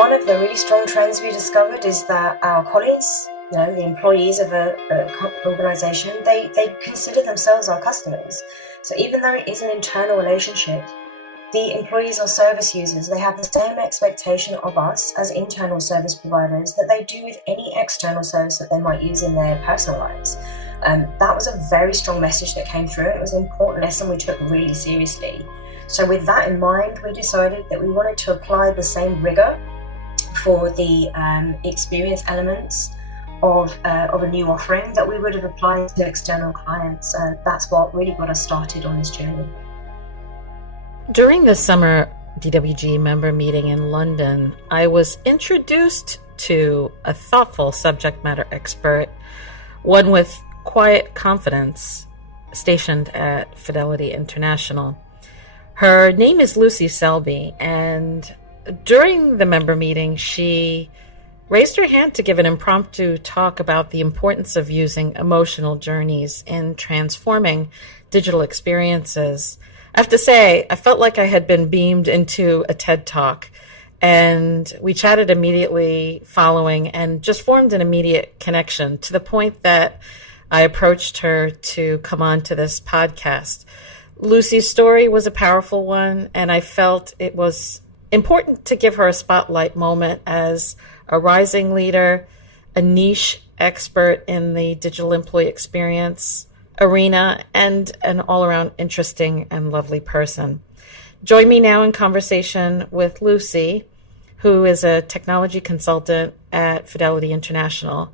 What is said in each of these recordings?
One of the really strong trends we discovered is that our colleagues, the employees of an organization, they consider themselves our customers. So even though it is an internal relationship, the employees or service users, they have the same expectation of us as internal service providers that they do with any external service that they might use in their personal lives. That was a very strong message that came through. It was an important lesson we took really seriously. So with that in mind, we decided that we wanted to apply the same rigor for the experience elements of a new offering that we would have applied to external clients. That's what really got us started on this journey. During the summer DWG member meeting in London, I was introduced to a thoughtful subject matter expert, one with quiet confidence, stationed at Fidelity International. Her name is Lucy Selby, and during the member meeting, she raised her hand to give an impromptu talk about the importance of using emotional journeys in transforming digital experiences. I have to say, I felt like I had been beamed into a TED Talk, and we chatted immediately following and just formed an immediate connection to the point that I approached her to come on to this podcast. Lucy's story was a powerful one, and I felt it was important to give her a spotlight moment as a rising leader, a niche expert in the digital employee experience arena, and an all-around interesting and lovely person. Join me now in conversation with Lucy, who is a technology consultant at Fidelity International.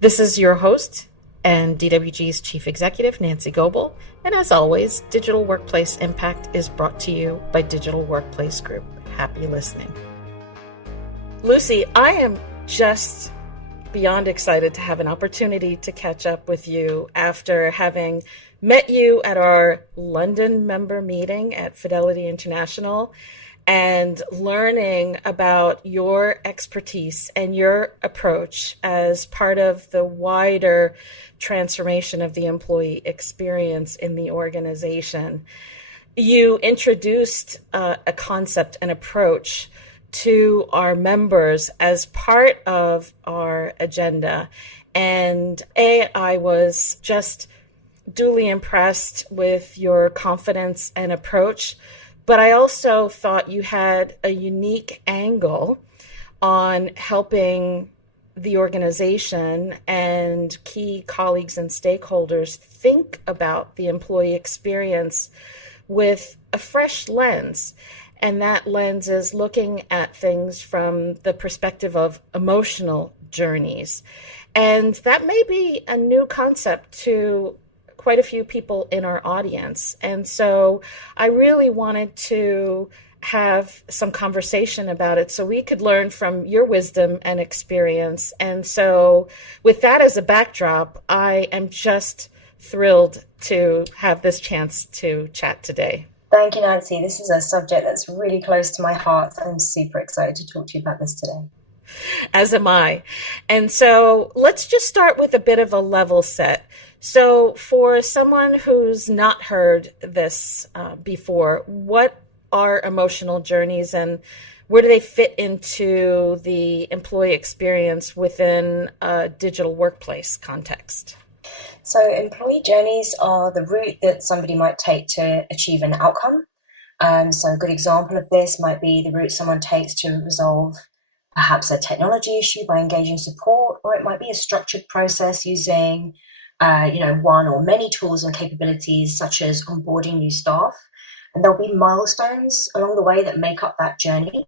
This is your host and DWG's Chief Executive, Nancy Goebel. And as always, Digital Workplace Impact is brought to you by Digital Workplace Group. Happy listening. Lucy, I am just beyond excited to have an opportunity to catch up with you after having met you at our London member meeting at Fidelity International and learning about your expertise and your approach as part of the wider transformation of the employee experience in the organization. You introduced a concept and approach to our members as part of our agenda. And I was just duly impressed with your confidence and approach, but I also thought you had a unique angle on helping the organization and key colleagues and stakeholders think about the employee experience with a fresh lens. And that lens is looking at things from the perspective of emotional journeys. And that may be a new concept to quite a few people in our audience. And so I really wanted to have some conversation about it so we could learn from your wisdom and experience. And so with that as a backdrop, I am just thrilled to have this chance to chat today. Thank you, Nancy. This is a subject that's really close to my heart. I'm super excited to talk to you about this today. As am I. And so let's just start with a bit of a level set. So for someone who's not heard this before, what are emotional journeys and where do they fit into the employee experience within a digital workplace context? So employee journeys are the route that somebody might take to achieve an outcome. So a good example of this might be the route someone takes to resolve perhaps a technology issue by engaging support, or it might be a structured process using one or many tools and capabilities such as onboarding new staff. And there'll be milestones along the way that make up that journey.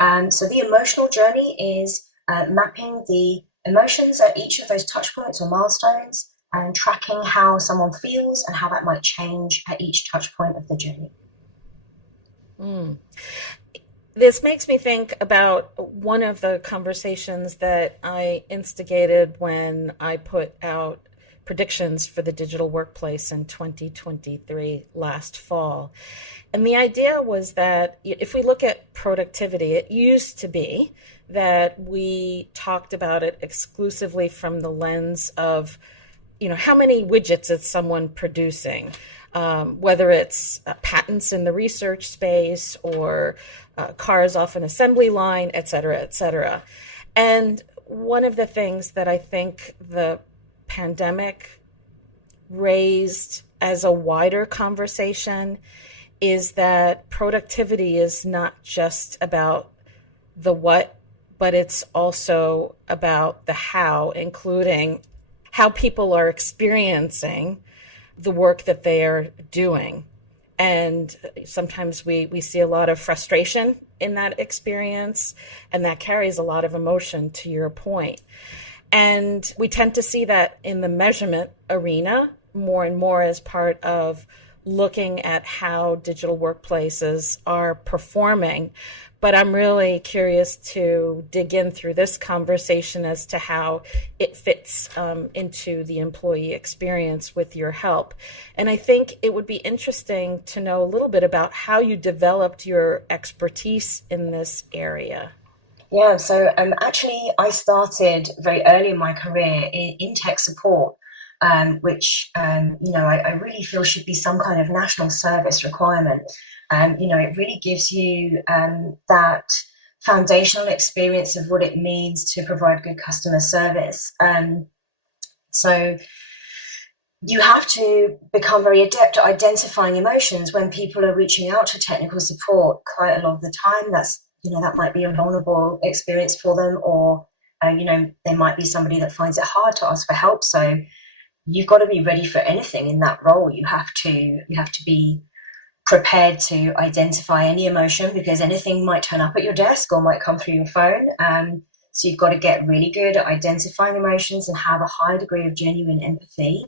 So the emotional journey is mapping the emotions at each of those touch points or milestones and tracking how someone feels and how that might change at each touch point of the journey. This makes me think about one of the conversations that I instigated when I put out predictions for the digital workplace in 2023 last fall. And the idea was that if we look at productivity, it used to be that we talked about it exclusively from the lens of how many widgets is someone producing? whether it's patents in the research space or cars off an assembly line, et cetera, et cetera. And one of the things that I think the pandemic raised as a wider conversation is that productivity is not just about the what, but it's also about the how, including how people are experiencing the work that they are doing. And sometimes we see a lot of frustration in that experience, and that carries a lot of emotion, to your point. And we tend to see that in the measurement arena more and more as part of looking at how digital workplaces are performing. But I'm really curious to dig in through this conversation as to how it fits into the employee experience with your help. And I think it would be interesting to know a little bit about how you developed your expertise in this area. Yeah, so actually, I started very early in my career in tech support, which I really feel should be some kind of national service requirement. It really gives you that foundational experience of what it means to provide good customer service. So you have to become very adept at identifying emotions when people are reaching out to technical support. Quite a lot of the time, that might be a vulnerable experience for them, or they might be somebody that finds it hard to ask for help. So you've got to be ready for anything in that role. You have to be prepared to identify any emotion, because anything might turn up at your desk or might come through your phone. So you've got to get really good at identifying emotions and have a high degree of genuine empathy.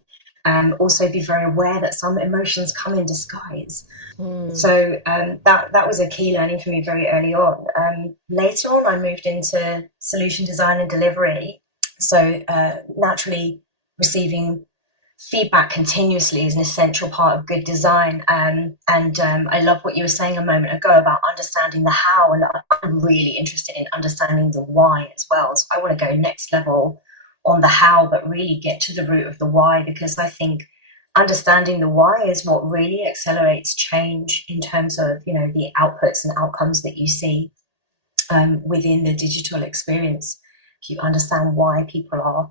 Also be very aware that some emotions come in disguise. So that was a key learning for me very early on. Later on, I moved into solution design and delivery. So naturally, receiving feedback continuously is an essential part of good design. And I love what you were saying a moment ago about understanding the how, and I'm really interested in understanding the why as well. So I want to go next level on the how, but really get to the root of the why, because I think understanding the why is what really accelerates change in terms of, the outputs and outcomes that you see within the digital experience. If you understand why people are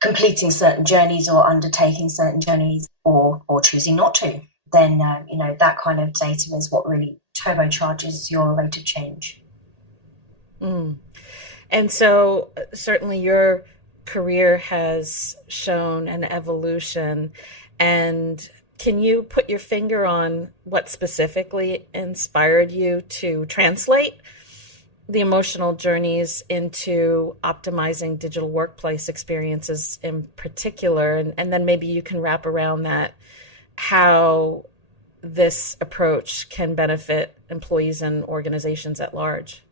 completing certain journeys or undertaking certain journeys or choosing not to, then that kind of data is what really turbocharges your rate of change. And so certainly your career has shown an evolution. And can you put your finger on what specifically inspired you to translate the emotional journeys into optimizing digital workplace experiences in particular? And then maybe you can wrap around that how this approach can benefit employees and organizations at large.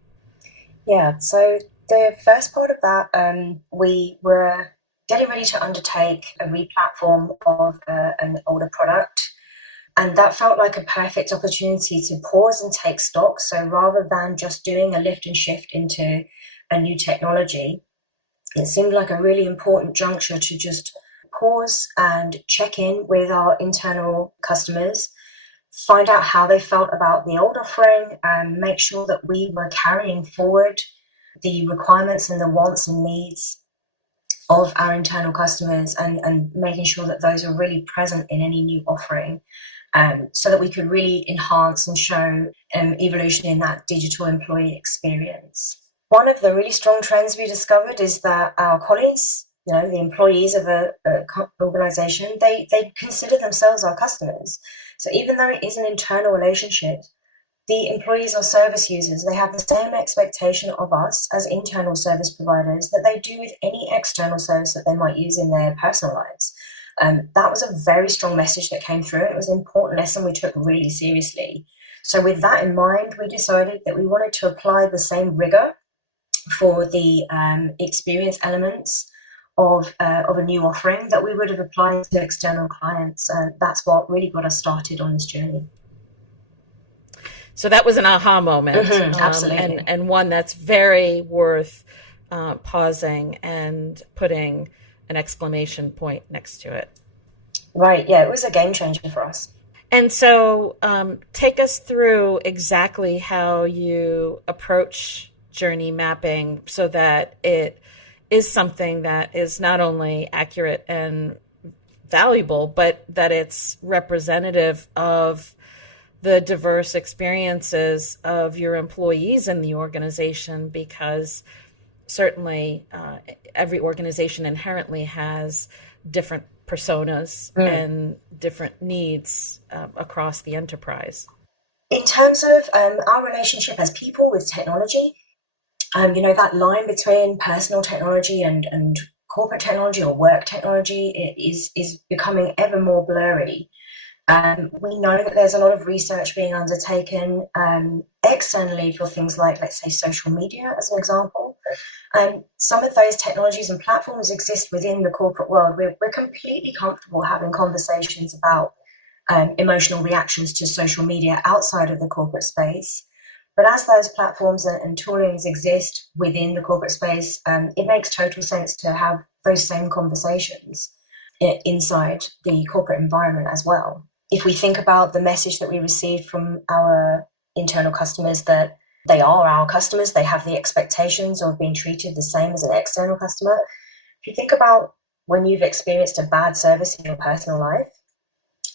Yeah, so the first part of that, we were getting ready to undertake a replatform of an older product. And that felt like a perfect opportunity to pause and take stock. So rather than just doing a lift and shift into a new technology, it seemed like a really important juncture to just pause and check in with our internal customers, find out how they felt about the old offering, and make sure that we were carrying forward the requirements and the wants and needs of our internal customers, and making sure that those are really present in any new offering, so that we could really enhance and show evolution in that digital employee experience. One of the really strong trends we discovered is that our colleagues, the employees of a organization, they consider themselves our customers. So even though it is an internal relationship, the employees or service users, they have the same expectation of us as internal service providers that they do with any external service that they might use in their personal lives. That was a very strong message that came through. It was an important lesson we took really seriously. So with that in mind, we decided that we wanted to apply the same rigor for the experience elements of a new offering that we would have applied to external clients. And that's what really got us started on this journey. So that was an aha moment. Absolutely. And one that's very worth pausing and putting an exclamation point next to it. Right. Yeah, it was a game changer for us. And so, take us through exactly how you approach journey mapping so that it is something that is not only accurate and valuable, but that it's representative of the diverse experiences of your employees in the organization, because certainly every organization inherently has different personas Mm. and different needs across the enterprise. In terms of our relationship as people with technology, that line between personal technology and corporate technology or work technology is becoming ever more blurry. We know that there's a lot of research being undertaken externally for things like, let's say, social media, as an example. Some of those technologies and platforms exist within the corporate world. We're completely comfortable having conversations about emotional reactions to social media outside of the corporate space. But as those platforms and toolings exist within the corporate space, it makes total sense to have those same conversations inside the corporate environment as well. If we think about the message that we receive from our internal customers, that they are our customers, they have the expectations of being treated the same as an external customer. If you think about when you've experienced a bad service in your personal life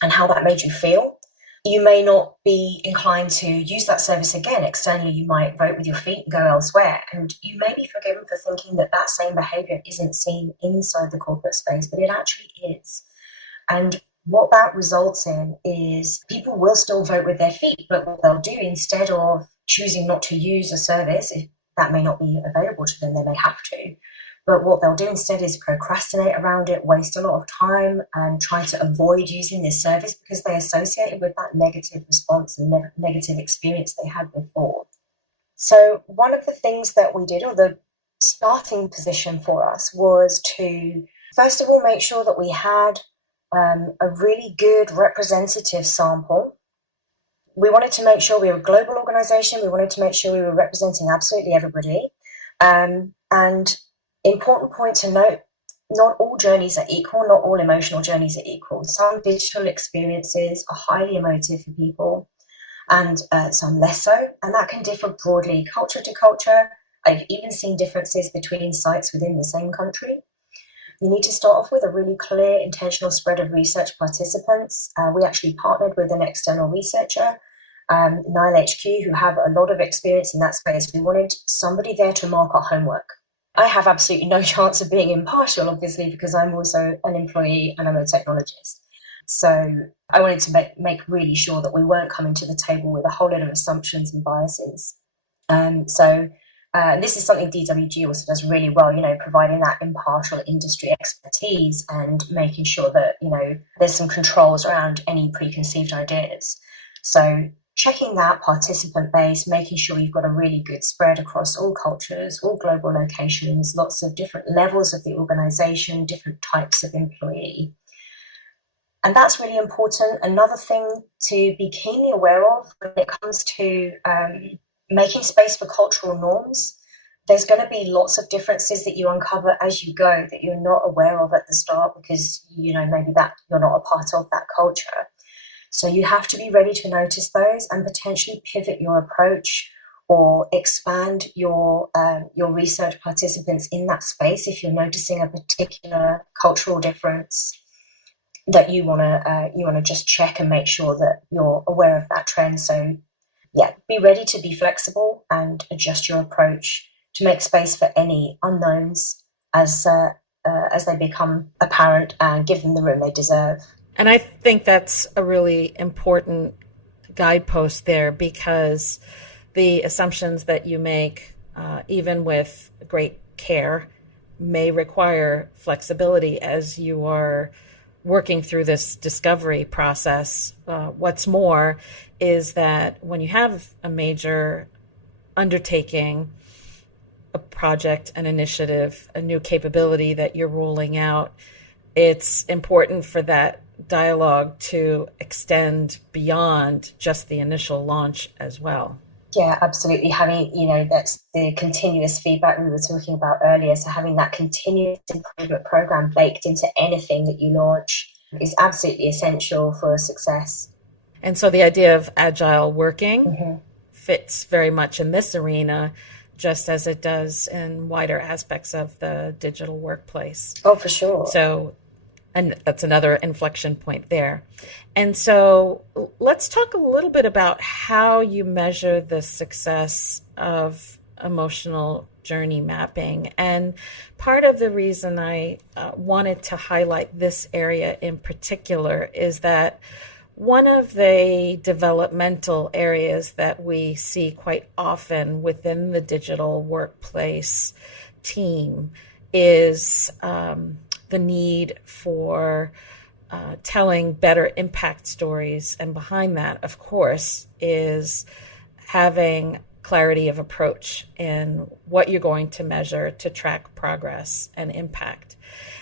and how that made you feel, you may not be inclined to use that service again. Externally, you might vote with your feet and go elsewhere. And you may be forgiven for thinking that that same behavior isn't seen inside the corporate space, but it actually is. And what that results in is people will still vote with their feet, but what they'll do, instead of choosing not to use a service, if that may not be available to them, they may have to. But what they'll do instead is procrastinate around it, waste a lot of time, and try to avoid using this service because they associate it with that negative response and negative experience they had before. So, one of the things that we did, or the starting position for us, was to first of all make sure that we had a really good representative sample. We wanted to make sure we were a global organization. We wanted to make sure we were representing absolutely everybody. And important point to note, not all journeys are equal, not all emotional journeys are equal. Some digital experiences are highly emotive for people, and some less so, and that can differ broadly culture to culture. I've even seen differences between sites within the same country. You need to start off with a really clear, intentional spread of research participants. We actually partnered with an external researcher, Nile HQ, who have a lot of experience in that space. We wanted somebody there to mark our homework. I have absolutely no chance of being impartial, obviously, because I'm also an employee and I'm a technologist. So I wanted to make really sure that we weren't coming to the table with a whole lot of assumptions and biases. This is something DWG also does really well, providing that impartial industry expertise and making sure that, there's some controls around any preconceived ideas. So checking that participant base, making sure you've got a really good spread across all cultures, all global locations, lots of different levels of the organization, different types of employee. And that's really important. Another thing to be keenly aware of when it comes to making space for cultural norms, there's going to be lots of differences that you uncover as you go that you're not aware of at the start because, maybe that you're not a part of that culture. So you have to be ready to notice those and potentially pivot your approach or expand your research participants in that space if you're noticing a particular cultural difference that you want to just check and make sure that you're aware of that trend. So yeah, be ready to be flexible and adjust your approach to make space for any unknowns as they become apparent, and give them the room they deserve. And I think that's a really important guidepost there, because the assumptions that you make, even with great care, may require flexibility as you are working through this discovery process. What's more is that when you have a major undertaking, a project, an initiative, a new capability that you're rolling out, it's important for that dialogue to extend beyond just the initial launch as well. Yeah, absolutely. Having, that's the continuous feedback we were talking about earlier. So having that continuous improvement program baked into anything that you launch is absolutely essential for success. And so the idea of agile working Mm-hmm. fits very much in this arena, just as it does in wider aspects of the digital workplace. Oh, for sure. So, and that's another inflection point there. And so let's talk a little bit about how you measure the success of emotional journey mapping. And part of the reason I wanted to highlight this area in particular is that one of the developmental areas that we see quite often within the digital workplace team is the need for telling better impact stories. And behind that, of course, is having clarity of approach in what you're going to measure to track progress and impact.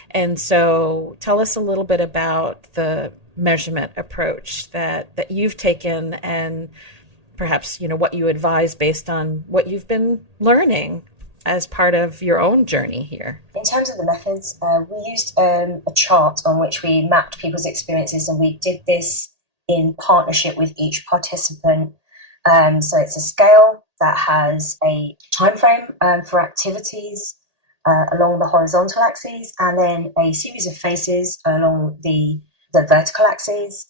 And so tell us a little bit about the measurement approach that you've taken, and perhaps what you advise based on what you've been learning as part of your own journey here. In terms of the methods, we used a chart on which we mapped people's experiences, and we did this in partnership with each participant. So it's a scale that has a time frame for activities along the horizontal axis, and then a series of faces along the vertical axis,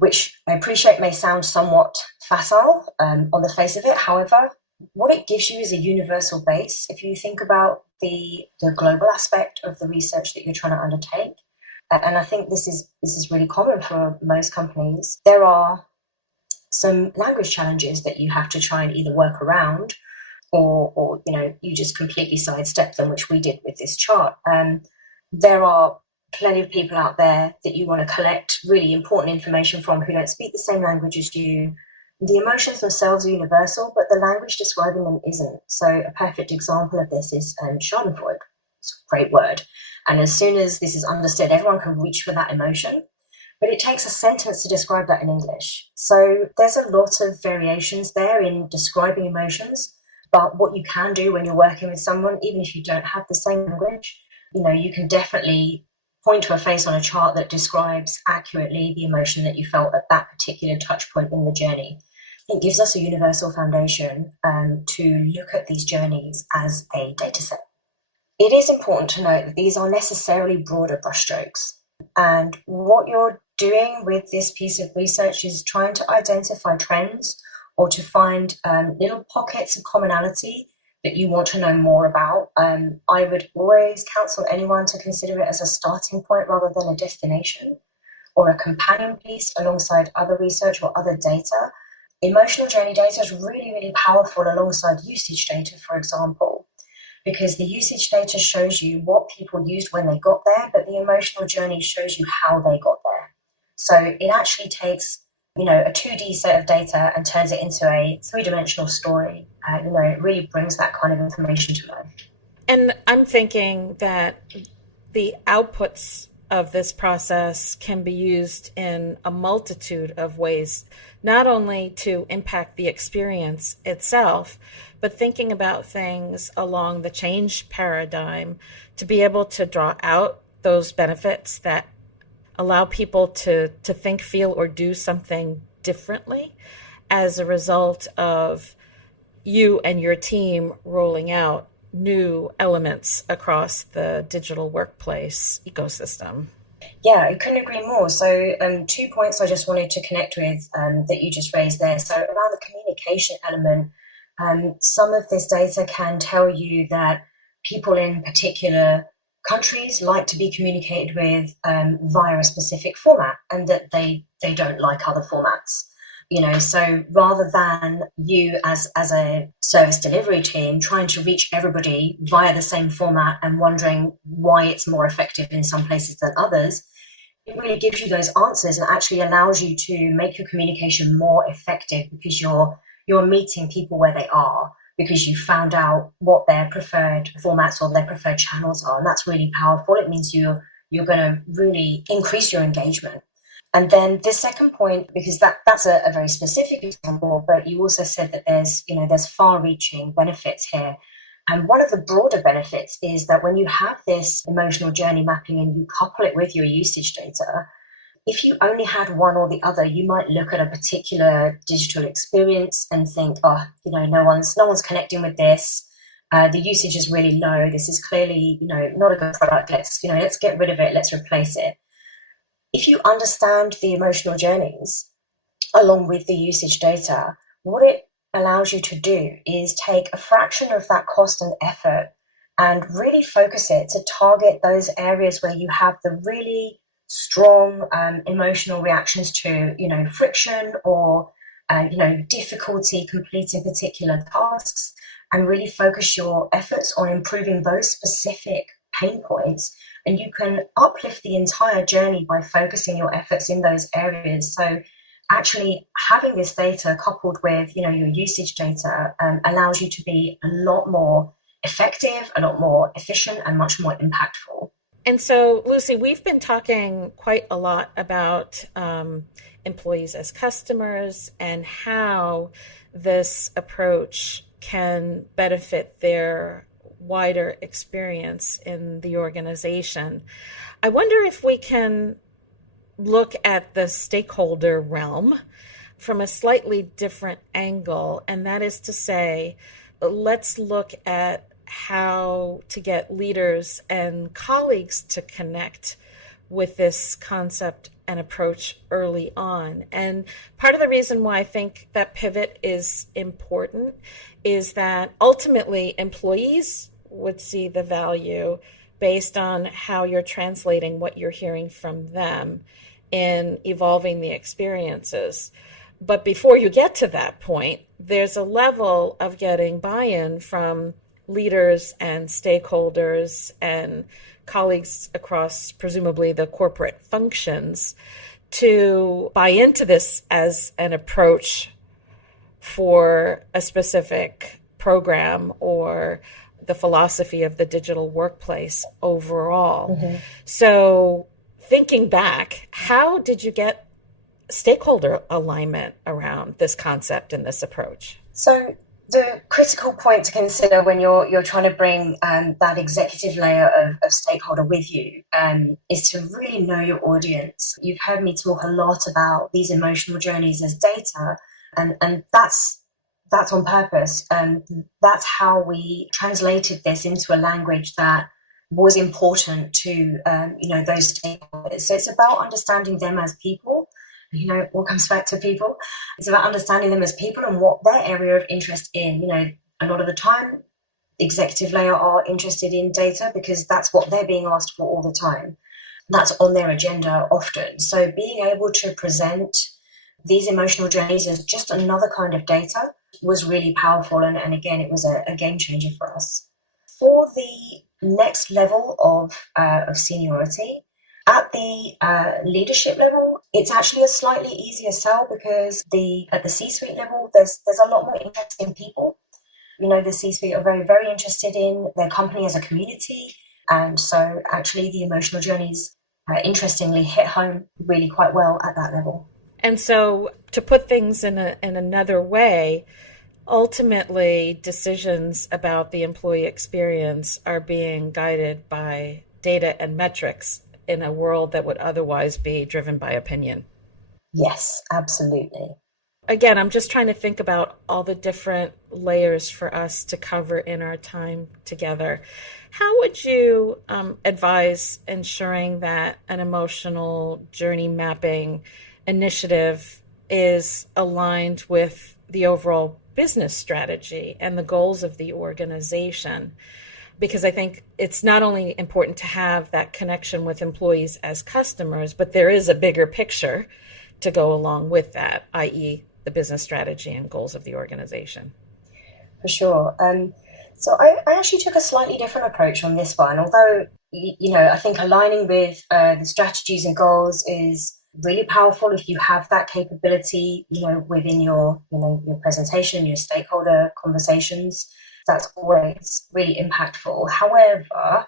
which I appreciate may sound somewhat facile on the face of it. However, what it gives you is a universal base. If you think about the global aspect of the research that you're trying to undertake, and I think this is really common for most companies, there are some language challenges that you have to try and either work around or you just completely sidestep them, which we did with this chart. There are plenty of people out there that you want to collect really important information from who don't speak the same language as you. The emotions themselves are universal, but the language describing them isn't. So a perfect example of this is Schadenfreude. It's a great word. And as soon as this is understood, everyone can reach for that emotion. But it takes a sentence to describe that in English. So there's a lot of variations there in describing emotions. But what you can do when you're working with someone, even if you don't have the same language, you can definitely point to a face on a chart that describes accurately the emotion that you felt at that particular touch point in the journey. It gives us a universal foundation to look at these journeys as a data set. It is important to note that these are necessarily broader brushstrokes. And what you're doing with this piece of research is trying to identify trends or to find little pockets of commonality that you want to know more about. I would always counsel anyone to consider it as a starting point rather than a destination or a companion piece alongside other research or other data. Emotional journey data is really, really powerful alongside usage data, for example, because the usage data shows you what people used when they got there, but the emotional journey shows you how they got there. So it actually takes a 2D set of data and turns it into a three-dimensional story. It really brings that kind of information to life. And I'm thinking that the outputs of this process can be used in a multitude of ways, not only to impact the experience itself, but thinking about things along the change paradigm to be able to draw out those benefits that allow people to think, feel, or do something differently as a result of you and your team rolling out new elements across the digital workplace ecosystem. Yeah, I couldn't agree more. So 2 points I just wanted to connect with that you just raised there. So around the communication element, some of this data can tell you that people in particular countries like to be communicated with via a specific format, and that they don't like other formats. So rather than you as a service delivery team trying to reach everybody via the same format and wondering why it's more effective in some places than others, it really gives you those answers and actually allows you to make your communication more effective because you're meeting people where they are, because you found out what their preferred formats or their preferred channels are. And that's really powerful. It means you're going to really increase your engagement. And then the second point, because that's a very specific example, but you also said that there's far-reaching benefits here. And one of the broader benefits is that when you have this emotional journey mapping and you couple it with your usage data, If you only had one or the other, you might look at a particular digital experience and think, oh, no one's connecting with this. The usage is really low. This is clearly, not a good product. Let's get rid of it. Let's replace it. If you understand the emotional journeys along with the usage data, what it allows you to do is take a fraction of that cost and effort and really focus it to target those areas where you have the really strong emotional reactions to, friction or, difficulty completing particular tasks, and really focus your efforts on improving those specific pain points. And you can uplift the entire journey by focusing your efforts in those areas. So actually having this data coupled with, your usage data allows you to be a lot more effective, a lot more efficient, and much more impactful. And so, Lucy, we've been talking quite a lot about employees as customers and how this approach can benefit their wider experience in the organization. I wonder if we can look at the stakeholder realm from a slightly different angle, and that is to say, let's look at how to get leaders and colleagues to connect with this concept and approach early on. And part of the reason why I think that pivot is important is that ultimately employees would see the value based on how you're translating what you're hearing from them in evolving the experiences. But before you get to that point, there's a level of getting buy-in from leaders and stakeholders and colleagues across presumably the corporate functions to buy into this as an approach for a specific program or the philosophy of the digital workplace overall. Mm-hmm. So thinking back, how did you get stakeholder alignment around this concept and this approach? So the critical point to consider when you're trying to bring that executive layer of stakeholder with you is to really know your audience. You've heard me talk a lot about these emotional journeys as data, and that's on purpose. That's how we translated this into a language that was important to those stakeholders. So it's about understanding them as people. What comes back to people? It's about understanding them as people and what their area of interest in. A lot of the time, the executive layer are interested in data because that's what they're being asked for all the time. That's on their agenda often. So being able to present these emotional journeys as just another kind of data was really powerful. And again, it was a game changer for us. For the next level of seniority, at the leadership level, it's actually a slightly easier sell because at the C-suite level, there's a lot more interest in people. The C-suite are very, very interested in their company as a community. And so actually the emotional journeys, interestingly, hit home really quite well at that level. And so to put things in another way, ultimately decisions about the employee experience are being guided by data and metrics in a world that would otherwise be driven by opinion. Yes, absolutely. Again, I'm just trying to think about all the different layers for us to cover in our time together. How would you advise ensuring that an emotional journey mapping initiative is aligned with the overall business strategy and the goals of the organization? Because I think it's not only important to have that connection with employees as customers, but there is a bigger picture to go along with that, i.e. the business strategy and goals of the organization. For sure. So I actually took a slightly different approach on this one, although, I think aligning with the strategies and goals is really powerful if you have that capability, within your presentation, your stakeholder conversations. That's always really impactful. However,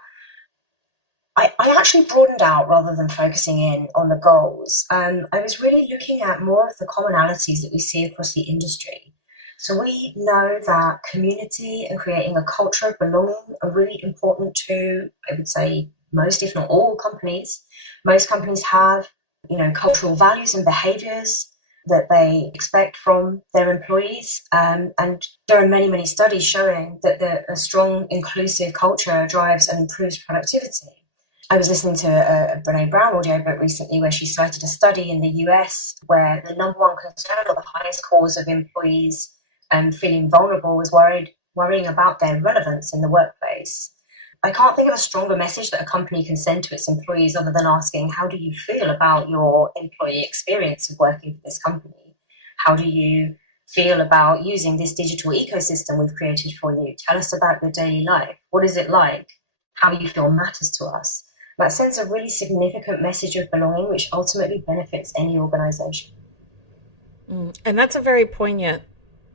I actually broadened out rather than focusing in on the goals. I was really looking at more of the commonalities that we see across the industry. So we know that community and creating a culture of belonging are really important to, I would say, most, if not all companies. Most companies have cultural values and behaviors that they expect from their employees. And there are many, many studies showing that a strong, inclusive culture drives and improves productivity. I was listening to a Brene Brown audiobook recently where she cited a study in the US where the number one concern or the highest cause of employees feeling vulnerable was worrying about their relevance in the workplace. I can't think of a stronger message that a company can send to its employees other than asking, how do you feel about your employee experience of working for this company? How do you feel about using this digital ecosystem we've created for you? Tell us about your daily life. What is it like? How you feel matters to us. That sends a really significant message of belonging, which ultimately benefits any organization. And that's a very poignant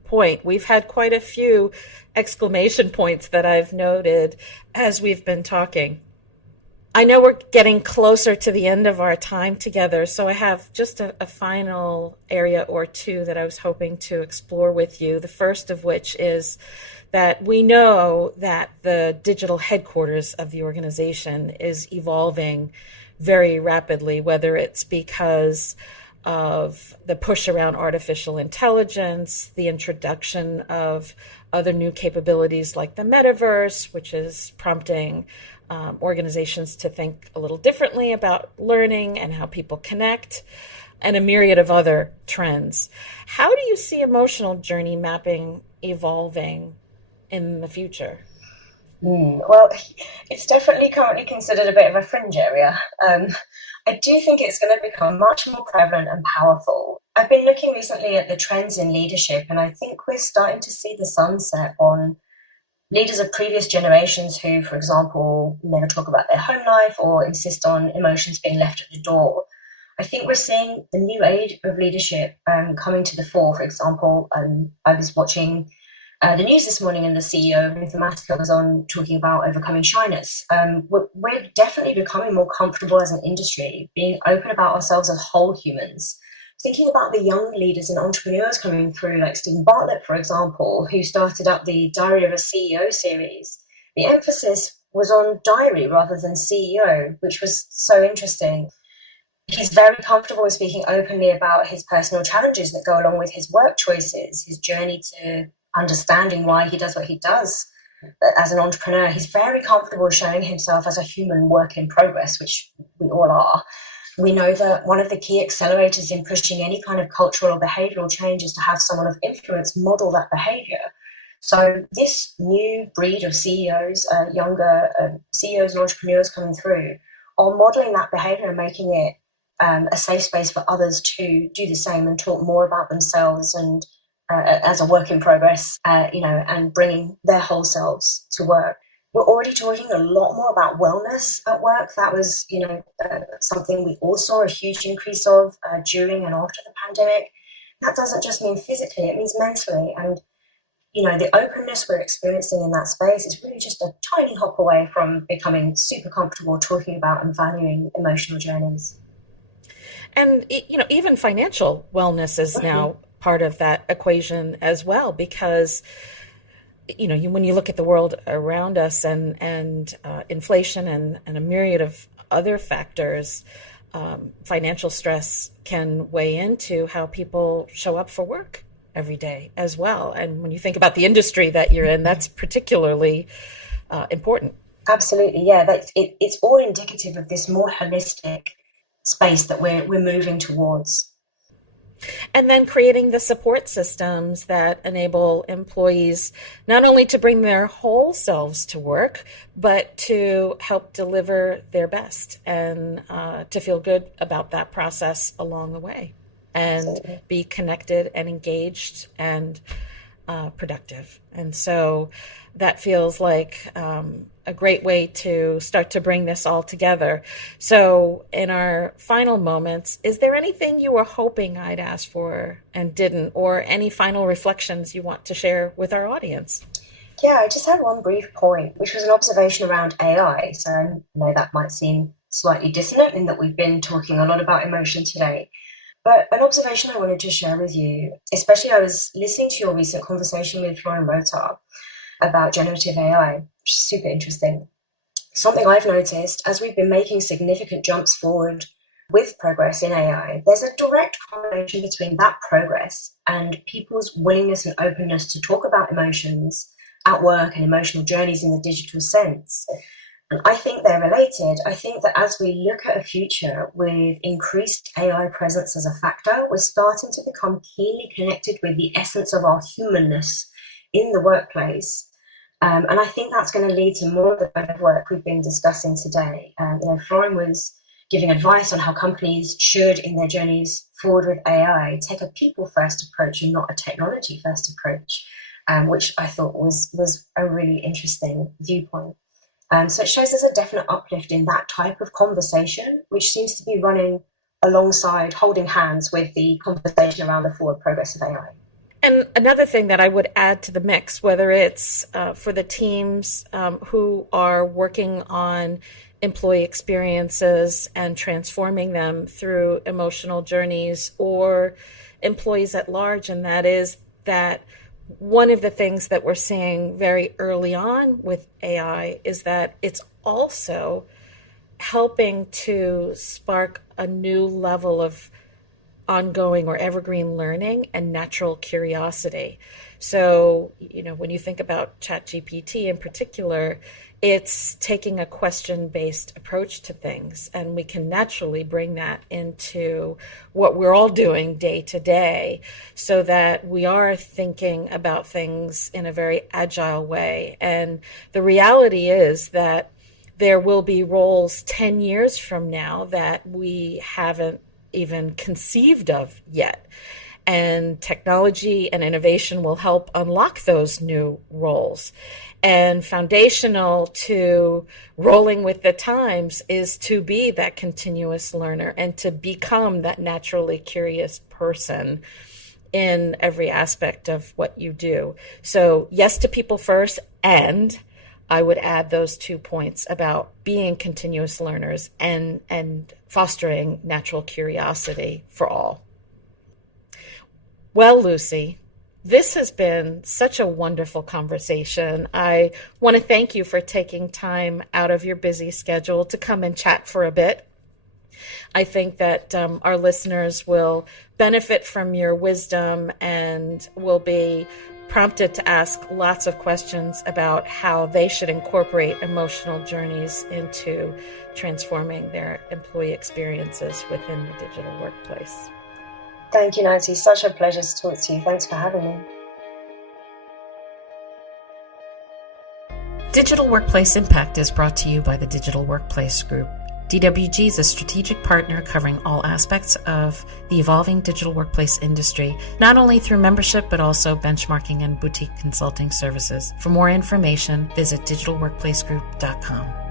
point. We've had quite a few exclamation points that I've noted as we've been talking. I know we're getting closer to the end of our time together, so I have just a final area or two that I was hoping to explore with you. The first of which is that we know that the digital headquarters of the organization is evolving very rapidly, whether it's because of the push around artificial intelligence, the introduction of other new capabilities like the metaverse, which is prompting organizations to think a little differently about learning and how people connect, and a myriad of other trends. How do you see emotional journey mapping evolving in the future? Well, it's definitely currently considered a bit of a fringe area. I do think it's going to become much more prevalent and powerful. I've been looking recently at the trends in leadership, and I think we're starting to see the sunset on leaders of previous generations who, for example, never talk about their home life or insist on emotions being left at the door. I think we're seeing the new age of leadership coming to the fore. For example, I was watching the news this morning, and the CEO of Informatica was on talking about overcoming shyness. We're definitely becoming more comfortable as an industry, being open about ourselves as whole humans. Thinking about the young leaders and entrepreneurs coming through, like Stephen Bartlett, for example, who started up the Diary of a CEO series. The emphasis was on diary rather than CEO, which was so interesting. He's very comfortable with speaking openly about his personal challenges that go along with his work choices, his journey to understanding why he does what he does as an entrepreneur. He's very comfortable showing himself as a human work in progress, which we all are. We know that one of the key accelerators in pushing any kind of cultural or behavioral change is to have someone of influence model that behavior. So this new breed of CEOs, younger CEOs and entrepreneurs coming through, are modeling that behavior and making it a safe space for others to do the same and talk more about themselves and as a work in progress, and bringing their whole selves to work. We're already talking a lot more about wellness at work. That was, something we all saw a huge increase of during and after the pandemic. That doesn't just mean physically, it means mentally. And, the openness we're experiencing in that space is really just a tiny hop away from becoming super comfortable talking about and valuing emotional journeys. And, even financial wellness is now part of that equation as well, because when you look at the world around us and inflation and a myriad of other factors, financial stress can weigh into how people show up for work every day as well. And when you think about the industry that you're in, that's particularly important. Absolutely, yeah. It's all indicative of this more holistic space that we're moving towards. And then creating the support systems that enable employees not only to bring their whole selves to work, but to help deliver their best and to feel good about that process along the way and be connected and engaged and productive. And so that feels like a great way to start to bring this all together. So in our final moments, is there anything you were hoping I'd asked for and didn't, or any final reflections you want to share with our audience? Yeah, I just had one brief point, which was an observation around AI. So I know that might seem slightly dissonant in that we've been talking a lot about emotion today. But an observation I wanted to share with you, especially I was listening to your recent conversation with Florian Rotar about generative AI, which is super interesting. Something I've noticed as we've been making significant jumps forward with progress in AI, there's a direct correlation between that progress and people's willingness and openness to talk about emotions at work and emotional journeys in the digital sense. And I think they're related. I think that as we look at a future with increased AI presence as a factor, we're starting to become keenly connected with the essence of our humanness in the workplace. And I think that's going to lead to more of the kind of work we've been discussing today. Florian was giving advice on how companies should, in their journeys forward with AI, take a people-first approach and not a technology-first approach, which I thought was a really interesting viewpoint. So it shows there's a definite uplift in that type of conversation, which seems to be running alongside, holding hands with the conversation around the forward progress of AI. And another thing that I would add to the mix, whether it's for the teams who are working on employee experiences and transforming them through emotional journeys, or employees at large, and that is that one of the things that we're seeing very early on with AI is that it's also helping to spark a new level of ongoing or evergreen learning and natural curiosity. So, when you think about ChatGPT in particular, it's taking a question-based approach to things, and we can naturally bring that into what we're all doing day to day, so that we are thinking about things in a very agile way. And the reality is that there will be roles 10 years from now that we haven't even conceived of yet. And technology and innovation will help unlock those new roles. And foundational to rolling with the times is to be that continuous learner and to become that naturally curious person in every aspect of what you do. So yes to people first, and I would add those 2 points about being continuous learners and fostering natural curiosity for all. Well, Lucy, this has been such a wonderful conversation. I want to thank you for taking time out of your busy schedule to come and chat for a bit. I think that our listeners will benefit from your wisdom and will be prompted to ask lots of questions about how they should incorporate emotional journeys into transforming their employee experiences within the digital workplace. Thank you, Nancy. Such a pleasure to talk to you. Thanks for having me. Digital Workplace Impact is brought to you by the Digital Workplace Group. DWG is a strategic partner covering all aspects of the evolving digital workplace industry, not only through membership, but also benchmarking and boutique consulting services. For more information, visit digitalworkplacegroup.com.